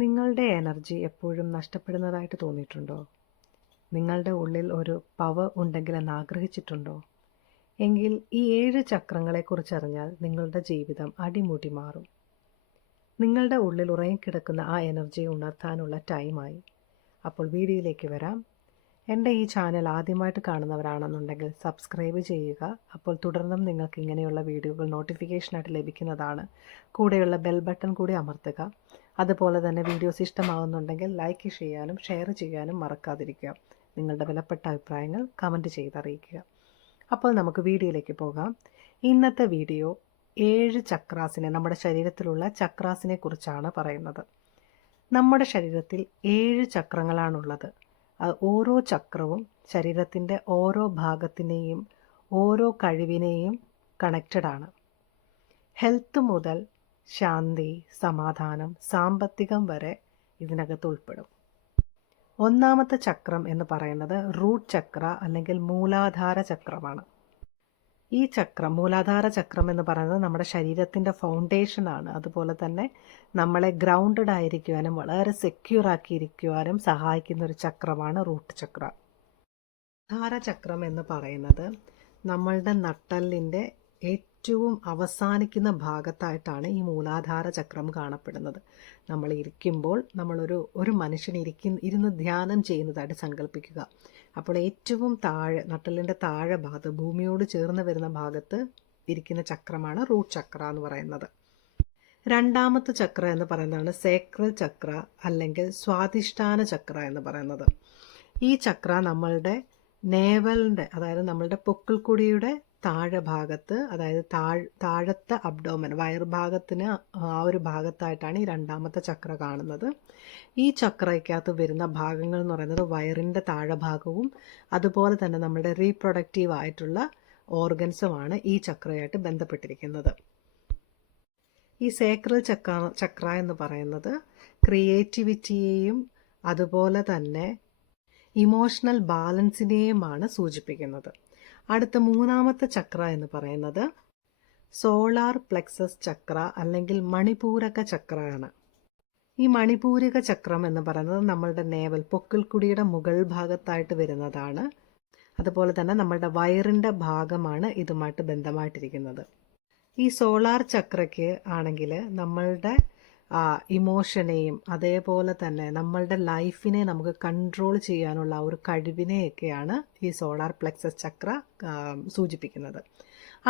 നിങ്ങളുടെ എനർജി എപ്പോഴും നഷ്ടപ്പെടുന്നതായിട്ട് തോന്നിയിട്ടുണ്ടോ? നിങ്ങളുടെ ഉള്ളിൽ ഒരു പവർ ഉണ്ടെങ്കിലെന്ന് ആഗ്രഹിച്ചിട്ടുണ്ടോ? എങ്കിൽ ഈ 7 ചക്രങ്ങളെക്കുറിച്ചറിഞ്ഞാൽ നിങ്ങളുടെ ജീവിതം അടിമുടി മാറും. നിങ്ങളുടെ ഉള്ളിൽ ഉറങ്ങിക്കിടക്കുന്ന ആ എനർജി ഉണർത്താനുള്ള ടൈമായി. അപ്പോൾ വീഡിയോയിലേക്ക് വരാം. എൻ്റെ ഈ ചാനൽ ആദ്യമായിട്ട് കാണുന്നവരാണെന്നുണ്ടെങ്കിൽ സബ്സ്ക്രൈബ് ചെയ്യുക. അപ്പോൾ തുടർന്നും നിങ്ങൾക്ക് ഇങ്ങനെയുള്ള വീഡിയോകൾ നോട്ടിഫിക്കേഷനായിട്ട് ലഭിക്കുന്നതാണ്. കൂടെയുള്ള ബെൽ ബട്ടൺ കൂടി അമർത്തുക. അതുപോലെ തന്നെ വീഡിയോസ് ഇഷ്ടമാകുന്നുണ്ടെങ്കിൽ ലൈക്ക് ചെയ്യാനും ഷെയർ ചെയ്യാനും മറക്കാതിരിക്കുക. നിങ്ങളുടെ വിലപ്പെട്ട അഭിപ്രായങ്ങൾ കമൻറ്റ് ചെയ്തറിയിക്കുക. അപ്പോൾ നമുക്ക് വീഡിയോയിലേക്ക് പോകാം. ഇന്നത്തെ വീഡിയോ 7 ചക്രാസിനെ, നമ്മുടെ ശരീരത്തിലുള്ള ചക്രാസിനെ കുറിച്ചാണ് പറയുന്നത്. നമ്മുടെ ശരീരത്തിൽ 7 ചക്രങ്ങളാണുള്ളത്. ഓരോ ചക്രവും ശരീരത്തിൻ്റെ ഓരോ ഭാഗത്തിനെയും ഓരോ കഴിവിനെയും കണക്റ്റഡാണ്. ഹെൽത്ത് മുതൽ ശാന്തി, സമാധാനം, സാമ്പത്തികം വരെ ഇതിനകത്ത് ഉൾപ്പെടും. ഒന്നാമത്തെ ചക്രം എന്ന് പറയുന്നത് റൂട്ട് ചക്ര അല്ലെങ്കിൽ മൂലാധാര ചക്രമാണ്. ഈ ചക്രം, മൂലാധാര ചക്രം എന്ന് പറയുന്നത് നമ്മുടെ ശരീരത്തിൻ്റെ ഫൗണ്ടേഷനാണ്. അതുപോലെ തന്നെ നമ്മളെ ഗ്രൗണ്ടഡ് ആയിരിക്കുവാനും വളരെ സെക്യൂർ ആക്കിയിരിക്കുവാനും സഹായിക്കുന്ന ഒരു ചക്രമാണ് റൂട്ട് ചക്ര. മൂലാധാര ചക്രം എന്ന് പറയുന്നത് നമ്മളുടെ നട്ടെല്ലിൻ്റെ ഏറ്റവും അവസാനിക്കുന്ന ഭാഗത്തായിട്ടാണ് ഈ മൂലാധാര ചക്രം കാണപ്പെടുന്നത്. നമ്മൾ ഇരിക്കുമ്പോൾ ഒരു മനുഷ്യൻ ഇരുന്ന് ധ്യാനം ചെയ്യുന്നതായിട്ട് സങ്കല്പിക്കുക. അപ്പോൾ ഏറ്റവും താഴെ, നട്ടെല്ലിൻ്റെ താഴെ ഭാഗത്ത്, ഭൂമിയോട് ചേർന്ന് വരുന്ന ഭാഗത്ത് ഇരിക്കുന്ന ചക്രമാണ് റൂട്ട് ചക്ര എന്ന് പറയുന്നത്. രണ്ടാമത്തെ ചക്ര എന്ന് പറയുന്നതാണ് സേക്രൽ ചക്ര അല്ലെങ്കിൽ സ്വാധിഷ്ഠാന ചക്ര എന്ന് പറയുന്നത്. ഈ ചക്ര നമ്മളുടെ നേവലിൻ്റെ, അതായത് നമ്മളുടെ പൊക്കിൾക്കൊടിയുടെ താഴെ ഭാഗത്ത്, അതായത് താഴത്തെ അബ്ഡോമൻ, വയർഭാഗത്തിന് ആ ഒരു ഭാഗത്തായിട്ടാണ് ഈ രണ്ടാമത്തെ ചക്ര കാണുന്നത്. ഈ ചക്രയ്ക്കകത്ത് വരുന്ന ഭാഗങ്ങൾ എന്ന് പറയുന്നത് വയറിൻ്റെ താഴെ ഭാഗവും അതുപോലെ തന്നെ നമ്മുടെ റീപ്രൊഡക്റ്റീവ് ആയിട്ടുള്ള ഓർഗൻസുമാണ് ഈ ചക്രയായിട്ട് ബന്ധപ്പെട്ടിരിക്കുന്നത്. ഈ സേക്രൽ ചക്ര എന്ന് പറയുന്നത് ക്രിയേറ്റിവിറ്റിയെയും അതുപോലെ തന്നെ ഇമോഷണൽ ബാലൻസിനെയുമാണ് സൂചിപ്പിക്കുന്നത്. അടുത്ത മൂന്നാമത്തെ ചക്ര എന്ന് പറയുന്നത് സോളാർ പ്ലെക്സസ് ചക്ര അല്ലെങ്കിൽ മണിപൂരക ചക്രയാണ്. ഈ മണിപൂരക ചക്രം എന്ന് പറയുന്നത് നമ്മളുടെ നേവൽ, പൊക്കിൾക്കുടിയുടെ മുകൾ ഭാഗത്തായിട്ട് വരുന്നതാണ്. അതുപോലെ തന്നെ നമ്മളുടെ വയറിൻ്റെ ഭാഗമാണ് ഇതുമായിട്ട് ബന്ധമായിട്ടിരിക്കുന്നത്. ഈ സോളാർ ചക്രയ്ക്ക് ആണെങ്കിൽ നമ്മളുടെ ഇമോഷനെയും അതേപോലെ തന്നെ നമ്മളുടെ ലൈഫിനെ നമുക്ക് കൺട്രോൾ ചെയ്യാനുള്ള ഒരു കഴിവിനെയൊക്കെയാണ് ഈ സോളാർ പ്ലെക്സസ് ചക്ര സൂചിപ്പിക്കുന്നത്.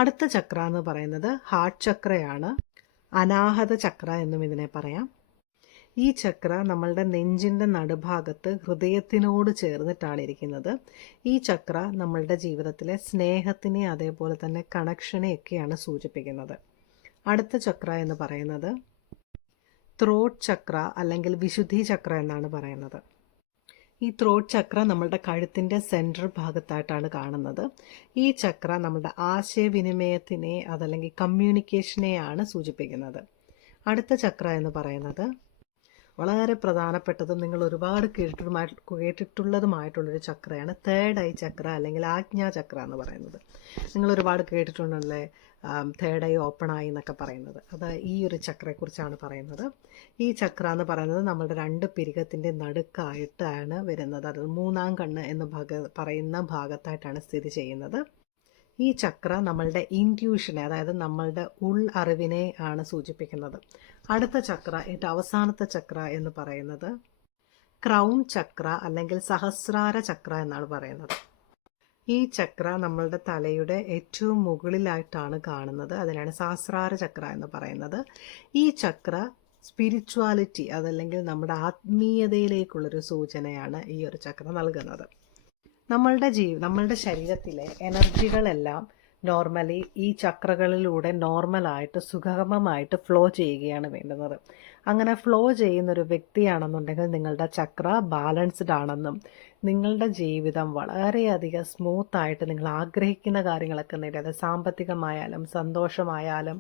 അടുത്ത ചക്ര എന്ന് പറയുന്നത് ഹാർട്ട് ചക്രയാണ്. അനാഹത ചക്ര എന്നും ഇതിനെ പറയാം. ഈ ചക്ര നമ്മളുടെ നെഞ്ചിൻ്റെ നടുഭാഗത്ത് ഹൃദയത്തിനോട് ചേർന്നിട്ടാണ് ഇരിക്കുന്നത്. ഈ ചക്ര നമ്മളുടെ ജീവിതത്തിലെ സ്നേഹത്തിനെ അതേപോലെ തന്നെ കണക്ഷനെയൊക്കെയാണ് സൂചിപ്പിക്കുന്നത്. അടുത്ത ചക്ര എന്ന് പറയുന്നത് ത്രോട്ട് ചക്ര അല്ലെങ്കിൽ വിശുദ്ധി ചക്ര എന്നാണ് പറയുന്നത്. ഈ ത്രോട്ട് ചക്ര നമ്മളുടെ കഴുത്തിൻ്റെ സെൻട്രൽ ഭാഗത്തായിട്ടാണ് കാണുന്നത്. ഈ ചക്ര നമ്മുടെ ആശയവിനിമയത്തിനെ അതല്ലെങ്കിൽ കമ്മ്യൂണിക്കേഷനെയാണ് സൂചിപ്പിക്കുന്നത്. അടുത്ത ചക്ര എന്ന് പറയുന്നത് വളരെ പ്രധാനപ്പെട്ടതും നിങ്ങൾ ഒരുപാട് കേട്ടിട്ടുള്ളതുമായിട്ടുള്ളൊരു ചക്രയാണ് തേർഡ് ഐ ചക്ര അല്ലെങ്കിൽ ആജ്ഞാ ചക്ര എന്ന് പറയുന്നത്. നിങ്ങൾ ഒരുപാട് കേട്ടിട്ടുണ്ടല്ലേ തേർഡ് ഐ ഓപ്പൺ ആയി എന്നൊക്കെ പറയുന്നത്. അത് ഈ ഒരു ചക്രയെക്കുറിച്ചാണ് പറയുന്നത്. ഈ ചക്ര എന്ന് പറയുന്നത് നമ്മുടെ 2 പിരികത്തിൻ്റെ നടുക്കായിട്ടാണ് വരുന്നത്. അത് മൂന്നാം കണ്ണ് എന്ന് പറയുന്ന ഭാഗത്തായിട്ടാണ് സ്ഥിതി ചെയ്യുന്നത്. ഈ ചക്ര നമ്മളുടെ ഇൻറ്റ്യൂഷനെ, അതായത് നമ്മളുടെ അറിവിനെ ആണ് സൂചിപ്പിക്കുന്നത്. അടുത്ത ചക്ര, ഏറ്റവും അവസാനത്തെ ചക്ര എന്ന് പറയുന്നത് ക്രൗൺ ചക്ര അല്ലെങ്കിൽ സഹസ്രാര ചക്ര എന്നാണ് പറയുന്നത്. ഈ ചക്ര നമ്മളുടെ തലയുടെ ഏറ്റവും മുകളിലായിട്ടാണ് കാണുന്നത്. അതിനാണ് സഹസ്രാര ചക്ര എന്ന് പറയുന്നത്. ഈ ചക്ര സ്പിരിച്വാലിറ്റി അതല്ലെങ്കിൽ നമ്മുടെ ആത്മീയതയിലേക്കുള്ളൊരു സൂചനയാണ് ഈ ഒരു ചക്ര നൽകുന്നത്. നമ്മളുടെ ശരീരത്തിലെ എനർജികളെല്ലാം നോർമലി ഈ ചക്രകളിലൂടെ നോർമലായിട്ട് സുഗമമായിട്ട് ഫ്ലോ ചെയ്യുകയാണ് വേണ്ടുന്നത്. അങ്ങനെ ഫ്ലോ ചെയ്യുന്നൊരു വ്യക്തിയാണെന്നുണ്ടെങ്കിൽ നിങ്ങളുടെ ചക്ര ബാലൻസ്ഡ് ആണെന്നും നിങ്ങളുടെ ജീവിതം വളരെയധികം സ്മൂത്തായിട്ട് നിങ്ങൾ ആഗ്രഹിക്കുന്ന കാര്യങ്ങളൊക്കെ നേടിയത്, സാമ്പത്തികമായാലും സന്തോഷമായാലും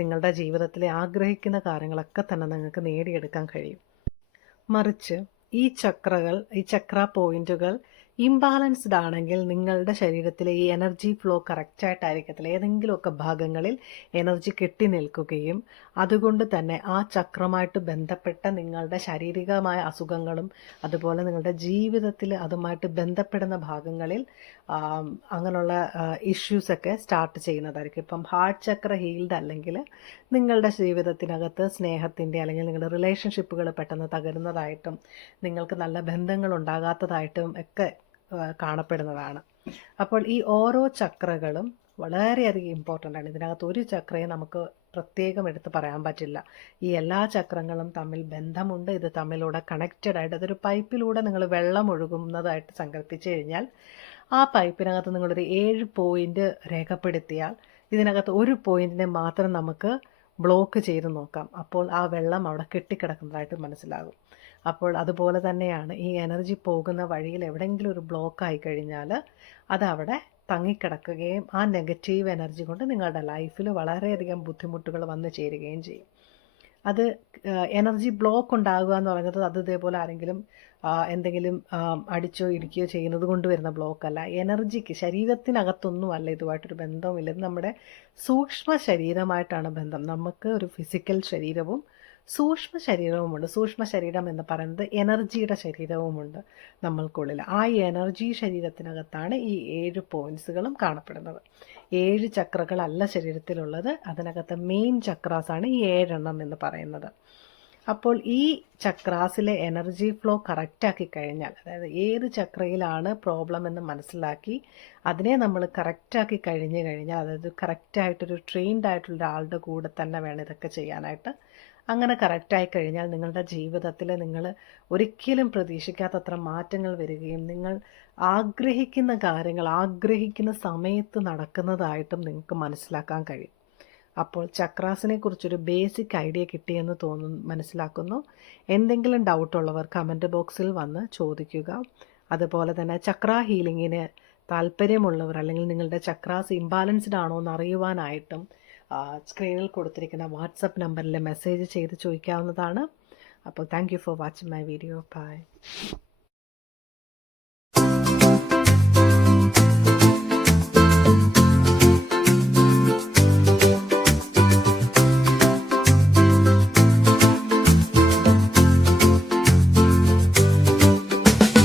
നിങ്ങളുടെ ജീവിതത്തിലെ ആഗ്രഹിക്കുന്ന കാര്യങ്ങളൊക്കെ തന്നെ നിങ്ങൾക്ക് നേടിയെടുക്കാൻ കഴിയും. മറിച്ച് ഈ ചക്ര പോയിന്റുകൾ ഇംബാലൻസ്ഡ് ആണെങ്കിൽ നിങ്ങളുടെ ശരീരത്തിലെ ഈ എനർജി ഫ്ലോ കറക്റ്റായിട്ടായിരിക്കത്തില്ല. ഏതെങ്കിലുമൊക്കെ ഭാഗങ്ങളിൽ എനർജി കെട്ടി നിൽക്കുകയും അതുകൊണ്ട് തന്നെ ആ ചക്രമായിട്ട് ബന്ധപ്പെട്ട നിങ്ങളുടെ ശാരീരികമായ അസുഖങ്ങളും അതുപോലെ നിങ്ങളുടെ ജീവിതത്തിൽ അതുമായിട്ട് ബന്ധപ്പെടുന്ന ഭാഗങ്ങളിൽ അങ്ങനെയുള്ള ഇഷ്യൂസൊക്കെ സ്റ്റാർട്ട് ചെയ്യുന്നതായിരിക്കും. ഇപ്പം ഹാർട്ട് ചക്ര ഹീൽഡ് അല്ലെങ്കിൽ നിങ്ങളുടെ ജീവിതത്തിനകത്ത് സ്നേഹത്തിൻ്റെ അല്ലെങ്കിൽ നിങ്ങളുടെ റിലേഷൻഷിപ്പുകൾ പെട്ടെന്ന് തകരുന്നതായിട്ടും നിങ്ങൾക്ക് നല്ല ബന്ധങ്ങൾ ഉണ്ടാകാത്തതായിട്ടും ഒക്കെ കാണപ്പെടുന്നതാണ്. അപ്പോൾ ഈ ഓരോ ചക്രകളും വളരെയധികം ഇമ്പോർട്ടൻ്റ് ആണ്. ഇതിനകത്ത് ഒരു ചക്രയെ നമുക്ക് പ്രത്യേകം എടുത്ത് പറയാൻ പറ്റില്ല. ഈ എല്ലാ ചക്രങ്ങളും തമ്മിൽ ബന്ധമുണ്ട്. ഇത് തമ്മിലൂടെ കണക്റ്റഡ് ആയിട്ട്, അതൊരു പൈപ്പിലൂടെ നിങ്ങൾ വെള്ളം ഒഴുകുന്നതായിട്ട് സങ്കല്പിച്ചു കഴിഞ്ഞാൽ ആ പൈപ്പിനകത്ത് നിങ്ങളൊരു 7 പോയിന്റ് രേഖപ്പെടുത്തിയാൽ ഇതിനകത്ത് ഒരു പോയിന്റിനെ മാത്രം നമുക്ക് ബ്ലോക്ക് ചെയ്ത് നോക്കാം. അപ്പോൾ ആ വെള്ളം അവിടെ കെട്ടിക്കിടക്കുന്നതായിട്ട് മനസ്സിലാകും. അപ്പോൾ അതുപോലെ തന്നെയാണ് ഈ എനർജി പോകുന്ന വഴിയിൽ എവിടെയെങ്കിലും ഒരു ബ്ലോക്ക് ആയി കഴിഞ്ഞാൽ അതവിടെ തങ്ങിക്കിടക്കുകയും ആ നെഗറ്റീവ് എനർജി കൊണ്ട് നിങ്ങളുടെ ലൈഫിൽ വളരെയധികം ബുദ്ധിമുട്ടുകൾ വന്നു ചേരുകയും ചെയ്യും. അത് എനർജി ബ്ലോക്ക് ഉണ്ടാകുക എന്ന് പറയുന്നത് അത് ഇതേപോലെ ആരെങ്കിലും എന്തെങ്കിലും അടിച്ചോ ഇടിക്കുകയോ ചെയ്യുന്നത് കൊണ്ട് വരുന്ന ബ്ലോക്കല്ല. എനർജിക്ക് ശരീരത്തിനകത്തൊന്നും അല്ല ഇതുമായിട്ടൊരു ബന്ധവുമില്ല. ഇത് നമ്മുടെ സൂക്ഷ്മ ശരീരമായിട്ടാണ് ബന്ധം. നമുക്ക് ഒരു ഫിസിക്കൽ ശരീരവും സൂക്ഷ്മ ശരീരവുമുണ്ട്. സൂക്ഷ്മ ശരീരം എന്ന് പറയുന്നത് എനർജിയുടെ ശരീരവുമുണ്ട് നമ്മൾക്കുള്ളിൽ. ആ എനർജി ശരീരത്തിനകത്താണ് ഈ 7 പോയിന്റ്സുകളും കാണപ്പെടുന്നത്. 7 ചക്രകളല്ല ശരീരത്തിലുള്ളത്. അതിനകത്ത് മെയിൻ ചക്രാസാണ് ഈ 7 എണ്ണം എന്ന് പറയുന്നത്. അപ്പോൾ ഈ ചക്രാസിലെ എനർജി ഫ്ലോ കറക്റ്റാക്കി കഴിഞ്ഞാൽ, അതായത് ഏത് ചക്രയിലാണ് പ്രോബ്ലം എന്ന് മനസ്സിലാക്കി അതിനെ നമ്മൾ കറക്റ്റാക്കി കഴിഞ്ഞാൽ, അതായത് കറക്റ്റായിട്ടൊരു ട്രെയിൻഡ് ആയിട്ടുള്ള ഒരാളുടെ കൂടെ തന്നെ വേണം ഇതൊക്കെ ചെയ്യാനായിട്ട്. അങ്ങനെ കറക്റ്റായി കഴിഞ്ഞാൽ നിങ്ങളുടെ ജീവിതത്തിൽ നിങ്ങൾ ഒരിക്കലും പ്രതീക്ഷിക്കാത്തത്ര മാറ്റങ്ങൾ വരികയും നിങ്ങൾ ആഗ്രഹിക്കുന്ന കാര്യങ്ങൾ ആഗ്രഹിക്കുന്ന സമയത്ത് നടക്കുന്നതായിട്ടും നിങ്ങൾക്ക് മനസ്സിലാക്കാൻ കഴിയും. അപ്പോൾ ചക്രാസിനെ കുറിച്ചൊരു ബേസിക് ഐഡിയ കിട്ടിയെന്ന് മനസ്സിലാക്കുന്നു. എന്തെങ്കിലും ഡൗട്ടുള്ളവർ കമൻറ്റ് ബോക്സിൽ വന്ന് ചോദിക്കുക. അതുപോലെ തന്നെ ചക്ര ഹീലിങ്ങിന് താല്പര്യമുള്ളവർ അല്ലെങ്കിൽ നിങ്ങളുടെ ചക്രാസ് ഇംബാലൻസ്ഡ് ആണോ എന്ന് അറിയുവാനായിട്ടും സ്ക്രീനിൽ കൊടുത്തിരിക്കുന്ന വാട്സപ്പ് നമ്പറിൽ മെസ്സേജ് ചെയ്ത് ചോദിക്കാവുന്നതാണ്. അപ്പോൾ thank you for watching my video. By.